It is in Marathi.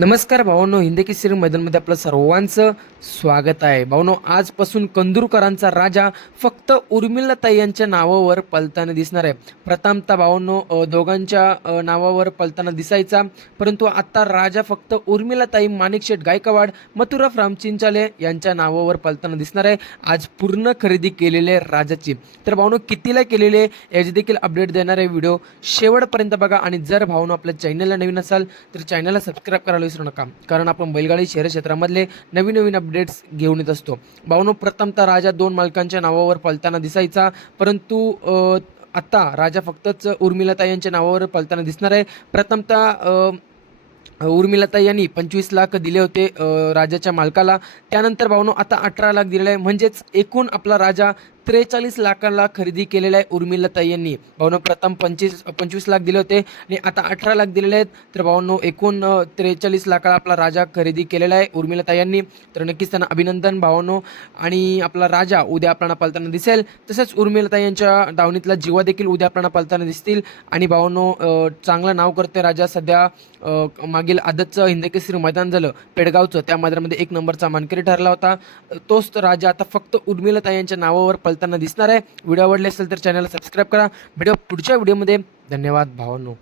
नमस्कार भावांनो, हिंदी केसरी मैदानमध्ये आपलं सर्वांचं स्वागत आहे. भावांनो, आजपासून कंदुरकरांचा राजा फक्त उर्मिलाताई यांच्या नावावर पळताना दिसणार आहे. प्रथमतः भावांनो, दोघांच्या नावावर पळताना दिसायचा, परंतु आता राजा फक्त उर्मिलाताई माणिकशेठ गायकवाड, मथुरा फ्राम चिंचाले यांच्या नावावर पळताना दिसणार आहे. आज पूर्ण खरेदी केलेली आहे राजाची. तर भावांनो, कितीला केलेली आहे याची देखील अपडेट देणार आहे. व्हिडिओ शेवटपर्यंत बघा आणि जर भावांनो आपल्या चॅनलला नवीन असाल तर चॅनलला सबस्क्राईब करायला विसरू नका, कारण आपण बैलगाडी शहर क्षेत्रामधले नवीन नवीन अपडेट्स घेऊन येत असतो. भावांनो, प्रथमतः राजा दोन मालकांच्या नावावर पळताना दिसायचा, परंतु आता राजा फक्तच उर्मिलाताई यांच्या नावावर पळताना दिसणार आहे. प्रथमतः उर्मिलाताई यांनी 25 लाख दिले होते राजाच्या मालकाला. त्यानंतर भावांनो आता 18 लाख दिलेले आहे, म्हणजेच एकूण आपला राजा 43 लाखाला खरेदी केलेला आहे उर्मिलाताई यांनी. भावांनो, प्रथम 25 लाख दिले होते आणि आता 18 लाख दिलेले आहेत. तर भावांनो, एकूण 43 लाखाला आपला राजा खरेदी केलेला आहे उर्मिलाताई यांनी. तर नक्कीच त्यांना अभिनंदन भावांनो. आणि आपला राजा उद्या आपल्याला पळताना दिसेल, तसंच उर्मिलाताई यांच्या दावणीतला जीवा देखील उद्या आपल्याला पळताना दिसतील. आणि भावांनो, चांगलं नाव करते राजा. सध्या मागील आदतचं हिंदकेसरी मैदान झालं पेडगावचं, त्या मैदानामध्ये 1 नंबरचा मानकरी ठरला होता. तोच राजा आता फक्त उर्मिलाताई यांच्या नावावर पळताना दिसणार आहे. व्हिडिओ आवडले असेल तर चॅनलला सबस्क्राईब करा. पुढच्या व्हिडिओमध्ये धन्यवाद भावांनो.